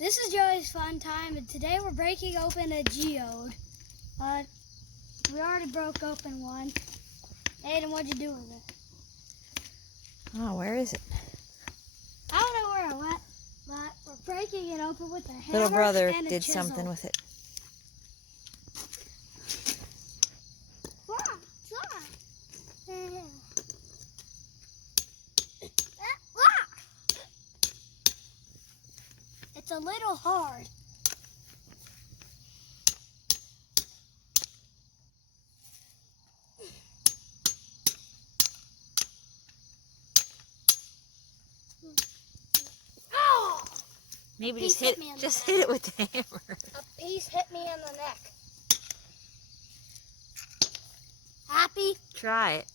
This is Joey's Fun Time, and today we're breaking open a geode. We already broke open one. Aiden, what'd you do with it? Oh, where is it? I don't know where it went, but we're breaking it open with a hammer. Little brother and a did chisel. something with it. It's a little hard. Oh! Maybe just hit it with the hammer. A piece hit me in the neck. Happy? Try it.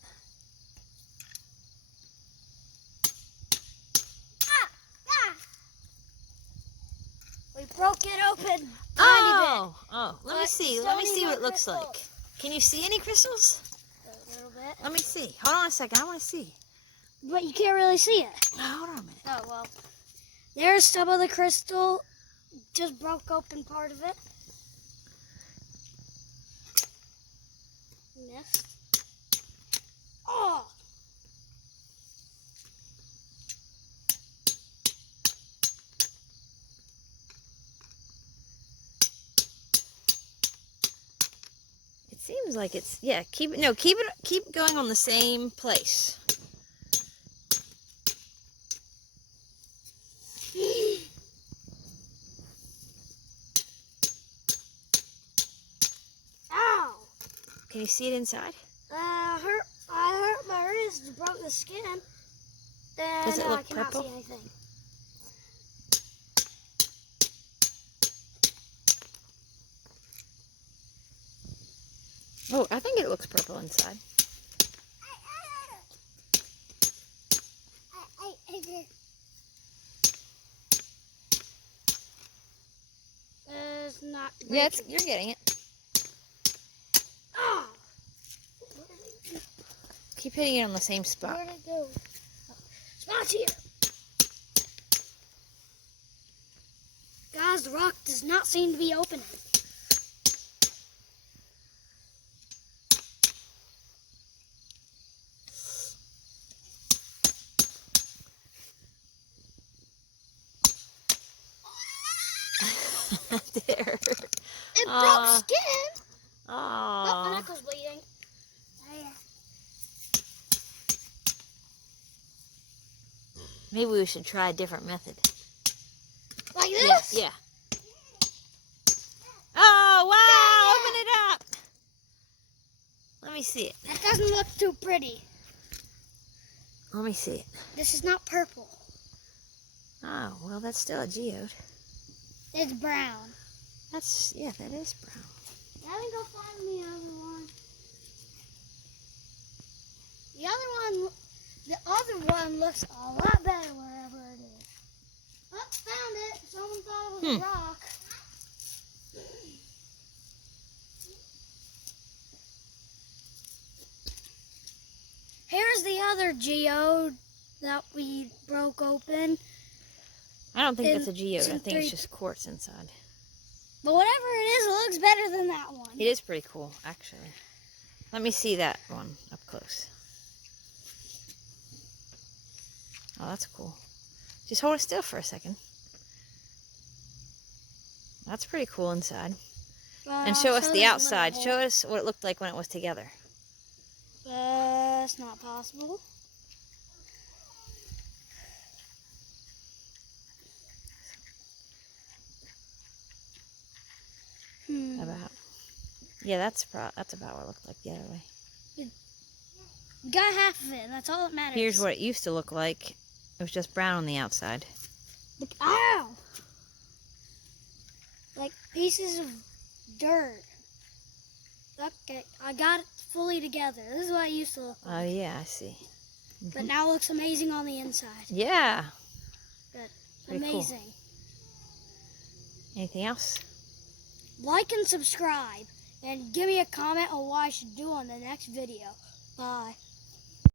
We broke it open. Oh, let me But see. still Let me need see more what it looks crystals. like. Can you see any crystals? A little bit. Let me see. Hold on a second. I want to see. But you can't really see it. Hold on a minute. Oh, well. There's some of the crystal. Just broke open part of it. Missed. Oh! It seems like it's keep going on the same place. Ow! Can you see it inside? I hurt my wrist, broke the skin. And Does it look I cannot purple? see anything. Oh, I think it looks purple inside. It's not. Yeah, you're getting it. Oh! Keep hitting it on the same spot. Where'd it go? Spot's here. Guys, the rock does not seem to be opening. There. It broke skin. Oh, my Aww. neck was bleeding. Maybe we should try a different method. Like this? Yeah. Oh, wow! Open it up! Let me see it. That doesn't look too pretty. Let me see it. This is not purple. Oh, well, that's still a geode. It's brown. That is brown. Let me go find the other one. The other one looks a lot better wherever it is. Oh, found it. Someone thought it was a rock. Here's the other geode that we broke open. I don't think that's a geode. I some think it's three- just quartz inside. But whatever it is, it looks better than that one. It is pretty cool, actually. Let me see that one up close. Oh, that's cool. Just hold it still for a second. That's pretty cool inside. And show us the outside. Show us what it looked like when it was together. It's not possible. Yeah, that's about what it looked like the other way. We got half of it, and that's all that matters. Here's what it used to look like. It was just brown on the outside. Look, ow! Like pieces of dirt. Look, I got it fully together. This is what it used to look like. Oh, yeah, I see. But now it looks amazing on the inside. Yeah. Good. Pretty cool. Amazing. Anything else? Like and subscribe. And give me a comment on what I should do on the next video. Bye.